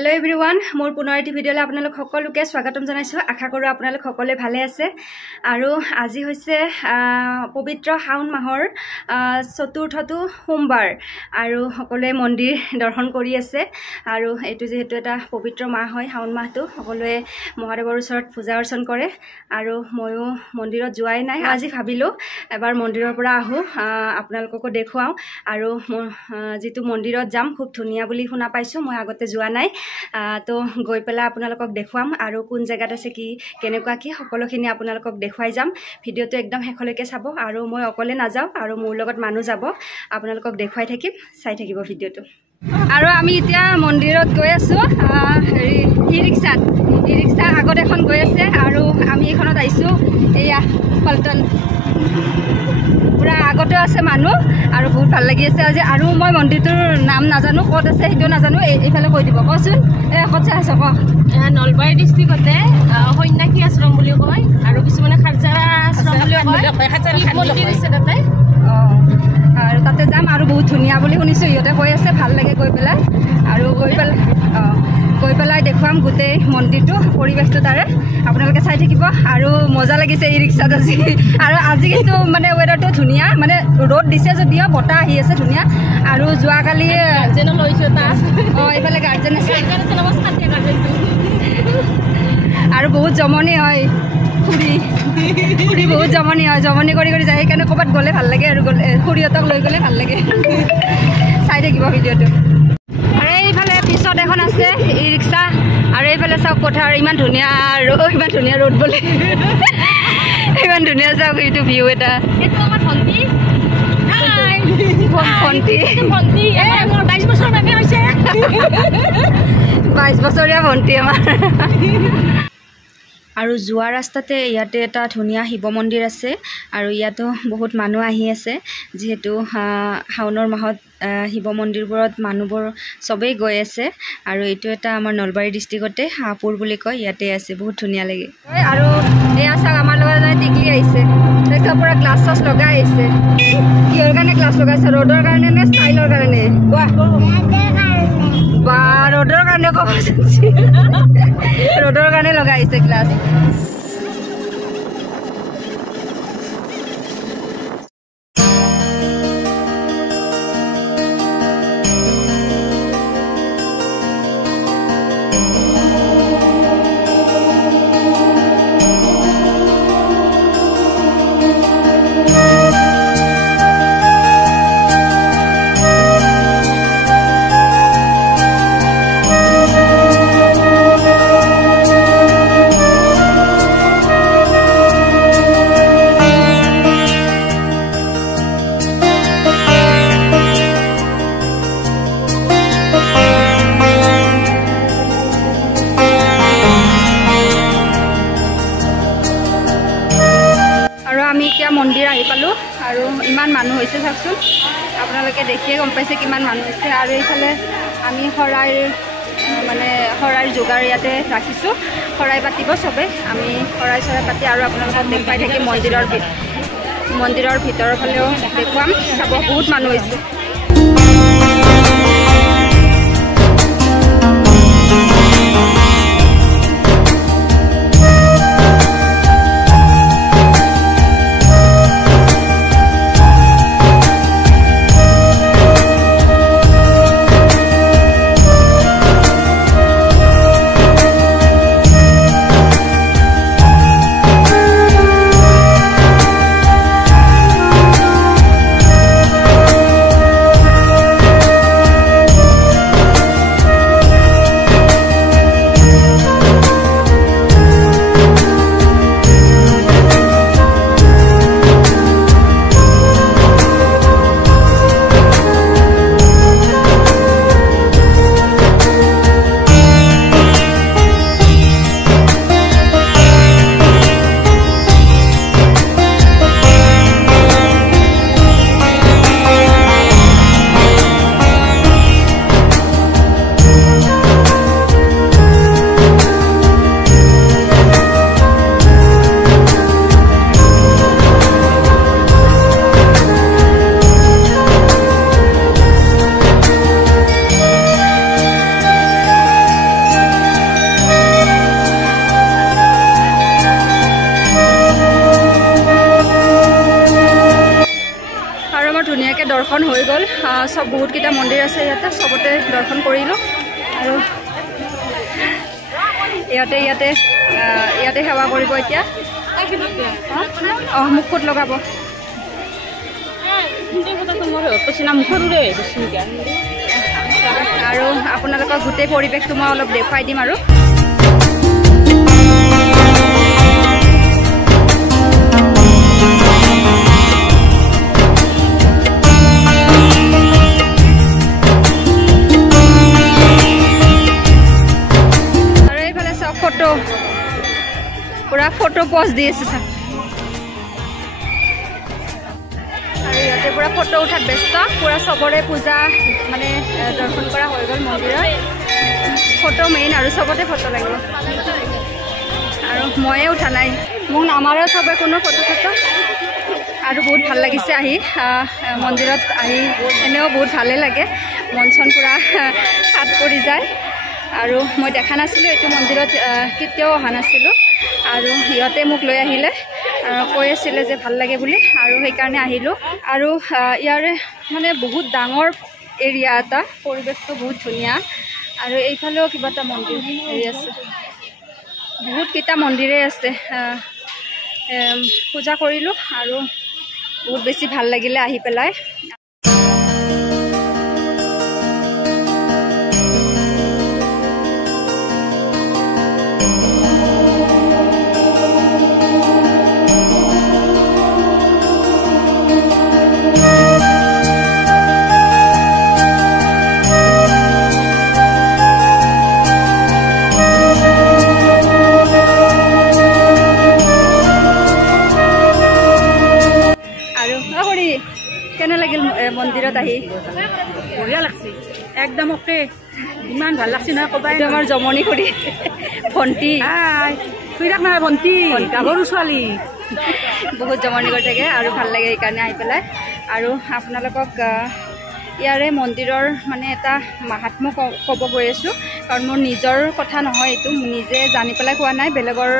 Hello everyone, মোৰ পুনৰ এটি ভিডিঅ'লৈ আপোনালোক সকলোকে স্বাগতম জনাইছো। আশা কৰো আপোনালোক সকলোৱে ভালে আছে। আৰু আজি হৈছে পবিত্ৰ শাওন মাহৰ চতুৰ্থটো সোমবাৰ আৰু সকলোৱে মন্দিৰ দৰ্শন কৰি আছে। আৰু এটো যেহেতু এটা পবিত্ৰ মাহ হয় শাওন মাহটো, সকলোৱে মহাদেৱৰ ওচৰত পূজা অৰ্চন কৰে আৰু ময়ো মন্দিৰত যোৱাই নাই। আজি ভাবিলো এবাৰ মন্দিৰৰ পৰা আহো, আপোনালোককো দেখুৱাও আৰু যেটো মন্দিৰত যাম খুব ধুনীয়া বুলি শুনা পাইছো, মই আগতে যোৱা নাই। তো গৈ পেলাই আপোনালোকক দেখুৱাম আৰু কোন জায়গাত আছে কি কেনেকুৱা কি সকলোখিনি আপোনালোকক দেখুৱাই যাম। ভিডিঅ'টো একদম শেষলৈকে চাব আৰু মই অকলে নাযাওঁ আৰু মোৰ লগত মানুহ যাব, আপোনালোকক দেখুৱাই থাকিম, চাই থাকিব ভিডিঅ'টো। আৰু আমি এতিয়া মন্দিৰত গৈ আছো, ই ৰিক্সা আগত এখন গৈ আছে আৰু আমি এইখনত আহিছো। এয়া পল্টন পুৰা আগতে আছে মানুহ আৰু বহুত ভাল লাগি আছে আজি। আৰু মই মন্দিৰটোৰ নাম নাজানো, ক'ত আছে সেইটো নাজানো, এইফালে কৈ দিব। কচোন ক'ত চাই আছ? ক নলবাৰী ডিষ্ট্ৰিক্টতে সন্যাসী আশ্ৰম বুলি কয় আৰু কিছুমানে খাৰজাৰা আশ্ৰম বুলি কয় তাতে। আৰু তাতে যাম আৰু বহুত ধুনীয়া বুলি শুনিছোঁ, ইহঁতে কৈ আছে, ভাল লাগে গৈ পেলাই। আৰু গৈ পেলাই দেখুৱাম গোটেই মন্দিৰটো, পৰিৱেশটো তাৰে আপোনালোকে চাই থাকিব। আৰু মজা লাগিছে ই ৰিক্সাত আজি। আৰু আজি কিন্তু মানে ৱেডাৰটো ধুনীয়া, মানে ৰ'দ দিছে যদিও বতাহ আহি আছে ধুনীয়া। আৰু যোৱাকালি এইফালে গাৰ্জেন আছে আৰু বহুত জমনি হয়, খুৰী বহুত জমনি হয়, জমনি কৰি যায়। সেইকাৰণে ক'ৰবাত গ'লে ভাল লাগে আৰু খুৰীহঁতক লৈ গ'লে ভাল লাগে। চাই থাকিব ভিডিঅ'টো। আৰু এইফালে পিছত এখন আছে ই ৰিক্সা আৰু এইফালে চাওক পথাৰ, ইমান ধুনীয়া ৰ'দ বোলে। ইমান ধুনীয়া চাওক এইটো ভিউ এটা। ভণ্টি 22 বছৰীয়া ভণ্টি আমাৰ। আৰু যোৱা ৰাস্তাতে ইয়াতে এটা ধুনীয়া শিৱ মন্দিৰ আছে আৰু ইয়াতো বহুত মানুহ আহি আছে, যিহেতু শাওনৰ মাহত শিৱ মন্দিৰবোৰত মানুহবোৰ চবেই গৈ আছে। আৰু এইটো এটা আমাৰ নলবাৰী ডিষ্ট্ৰিক্টতে হাঁহপুৰ বুলি কয়, ইয়াতে আছে, বহুত ধুনীয়া লাগে। আৰু এয়া চাওক আমাৰ লগত টিকলি আহিছে, তাৰপিছত পূৰা গ্লাছ চাছ লগাই আহিছে। কিহৰ কাৰণে গ্লাছ লগাইছে? ৰ'দৰ কাৰণে নে ষ্টাইলৰ কাৰণে? বা ৰ'দৰ কাৰণে ক'ব চাইছে, ৰ'দৰ কাৰণে লগাই আহিছে গ্লাছ। আমি এতিয়া মন্দিৰ আহি পালোঁ আৰু ইমান মানুহ হৈছে চাওকচোন, আপোনালোকে দেখিয়ে গম পাইছে কিমান মানুহ হৈছে। আৰু এইফালে আমি শৰাইৰ যোগাৰ ইয়াতে ৰাখিছোঁ, শৰাই পাতিব চবে। আমি শৰাই চৰাই পাতি আৰু আপোনালোকক দেখুৱাই থাকিম। মন্দিৰৰ ভিতৰৰ ফালেও দেখুৱাম, চাব বহুত মানুহ হৈছে। সব বহুতকেইটা মন্দিৰ আছে ইয়াতে সবতে দৰ্শন কৰিলোঁ আৰু ইয়াতে সেৱা কৰিব এতিয়া মুখত লগাব আৰু আপোনালোকক গোটেই পৰিৱেশটো মই অলপ দেখুৱাই দিম আৰু এইফালে চাওক ফটো পুৰা ফটো পষ্ট দি আছে চাওক আৰু ইয়াতে পুৰা ফটো উঠাত ব্যস্ত পুৰা চবৰে পূজা মানে দৰ্শন কৰা হৈ গ'ল মন্দিৰত ফটো মেইন আৰু চবতে ফটো লাগিব আৰু ময়ে উঠা নাই মোক আমাৰো চবে কোনো ফটো আৰু বহুত ভাল লাগিছে আহি মন্দিৰত আহি এনেও বহুত ভালেই লাগে মন চন পুৰা হাত পৰি যায় আৰু মই দেখা নাছিলোঁ এইটো মন্দিৰত কেতিয়াও অহা নাছিলোঁ আৰু সিহঁতে মোক লৈ আহিলে কৈ আছিলে যে ভাল লাগে বুলি আৰু সেইকাৰণে আহিলোঁ আৰু ইয়াৰে মানে বহুত ডাঙৰ এৰিয়া এটা পৰিৱেশটো বহুত ধুনীয়া আৰু এইফালেও কিবা এটা মন্দিৰ হেৰি আছে বহুতকেইটা মন্দিৰেই আছে পূজা কৰিলোঁ আৰু বহুত বেছি ভাল লাগিলে আহি পেলাই কেনে লাগিল মন্দিৰত আহি বঢ়িয়া লাগছে একদম অকে ইমান ভাল লাগছে নহয় ক'বাই আমাৰ জমনি কৰি ভণ্টি শুই থাক নহয় ভণ্টি গাভৰু ছোৱালী বহুত জমনি কৰি থাকে আৰু ভাল লাগে সেইকাৰণে আহি পেলাই আৰু আপোনালোকক ইয়াৰে মন্দিৰৰ মানে এটা মাহাত্ম্য ক'ব গৈ আছোঁ কাৰণ মোৰ নিজৰ কথা নহয় এইটো নিজে জানি পেলাই কোৱা নাই বেলেগৰ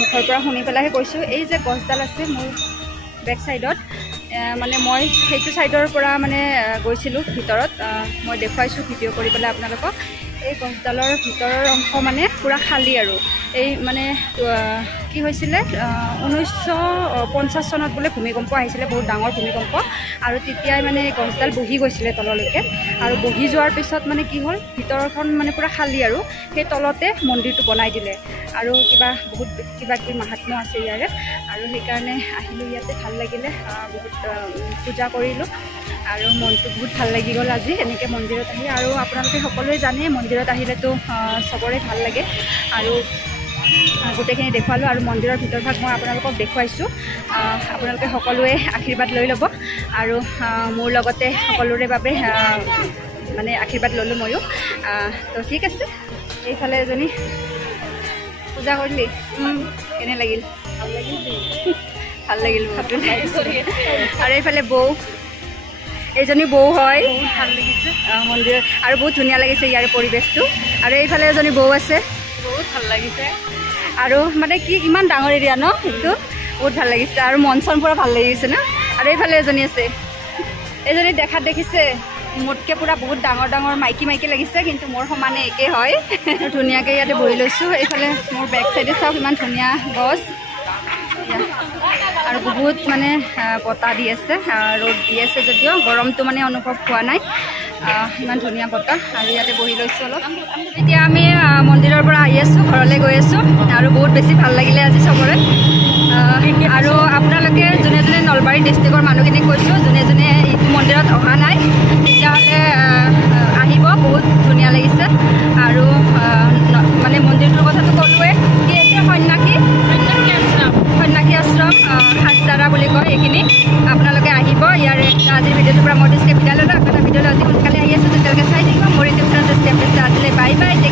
মুখৰ পৰা শুনি পেলাইহে কৈছোঁ এই যে গছডাল আছে মোৰ বেক চাইডত মানে মই সেইটো চাইডৰ পৰা মানে গৈছিলোঁ ভিতৰত মই দেখুৱাইছোঁ ভিডিঅ' কৰি পেলাই আপোনালোকক এই গছডালৰ ভিতৰৰ অংশ মানে পুৰা খালী আৰু এই মানে কি হৈছিলে 1950 চনত বোলে ভূমিকম্প আহিছিলে বহুত ডাঙৰ ভূমিকম্প আৰু তেতিয়াই মানে গছডাল বহি গৈছিলে তললৈকে আৰু বহি যোৱাৰ পিছত মানে কি হ'ল ভিতৰখন মানে পুৰা খালী আৰু সেই তলতে মন্দিৰটো বনাই দিলে আৰু বহুত কিবা কিবি মাহাত্ম্য আছে ইয়াৰে আৰু সেইকাৰণে আহিলোঁ ইয়াতে ভাল লাগিলে বহুত পূজা কৰিলোঁ আৰু মনটো বহুত ভাল লাগি গ'ল আজি এনেকৈ মন্দিৰত আহি আৰু আপোনালোকে সকলোৱে জানে মন্দিৰত আহিলেতো চবৰে ভাল লাগে আৰু গোটেইখিনি দেখুৱালোঁ আৰু মন্দিৰৰ ভিতৰভাগ মই আপোনালোকক দেখুৱাইছোঁ আপোনালোকে সকলোৱে আশীৰ্বাদ লৈ ল'ব আৰু মোৰ লগতে সকলোৰে বাবে মানে আশীৰ্বাদ ল'লোঁ ময়ো তো ঠিক আছে এইফালে এজনী পূজা কৰিলি কেনে লাগিল ভাল লাগিল আৰু এইফালে বৌ এইজনী বৌ হয় ভাল লাগিছে মন্দিৰত আৰু বহুত ধুনীয়া লাগিছে ইয়াৰ পৰিৱেশটো আৰু এইফালে এজনী বৌ আছে বহুত ভাল লাগিছে আৰু মানে কি ইমান ডাঙৰ এৰিয়া ন সেইটো বহুত ভাল লাগিছে আৰু মন চন পুৰা ভাল লাগিছে ন আৰু এইফালে এজনী আছে এইজনী দেখাত দেখিছে মোতকৈ পুৰা বহুত ডাঙৰ ডাঙৰ মাইকী লাগিছে কিন্তু মোৰ সমানে একে হয় ধুনীয়াকৈ ইয়াতে বহি লৈছোঁ এইফালে মোৰ বেক চাইডে চাওক ইমান ধুনীয়া গছ আৰু বহুত মানে বতাহ দি আছে ৰ'দ দি আছে যদিও গৰমটো মানে অনুভৱ হোৱা নাই ইমান ধুনীয়া বতাহ আৰু ইয়াতে বহি লৈছোঁ অলপ এতিয়া আমি মন্দিৰৰ পৰা আহি আছোঁ ঘৰলৈ গৈ আছোঁ আৰু বহুত বেছি ভাল লাগিলে আজি চবৰে আৰু আপোনালোকে যোনে যোনে নলবাৰী ডিষ্ট্ৰিক্টৰ মানুহখিনিক কৈছোঁ যোনে যোনে এইটো মন্দিৰত অহা নাই তেতিয়াহ'লে আহিব বহুত ধুনীয়া লাগিছে আৰু মানে মন্দিৰটোৰ কথাটো ক'লোৱে কি এতিয়া সন্যাসী আশ্ৰম হাজাৰা বুলি কয় এইখিনি আপোনালোকে আহিব ইয়াৰে আজিৰ ভিডিঅ'টোৰ পৰা মই ডিছকে বিদায় ল'লোঁ এটা ভিডিঅ'লৈ অতি সোনকালে আহি আছোঁ তেতিয়ালৈকে চাই থাকিব মোৰ ইউটিউব চেনেলটো ষ্টেপ বাই বাই।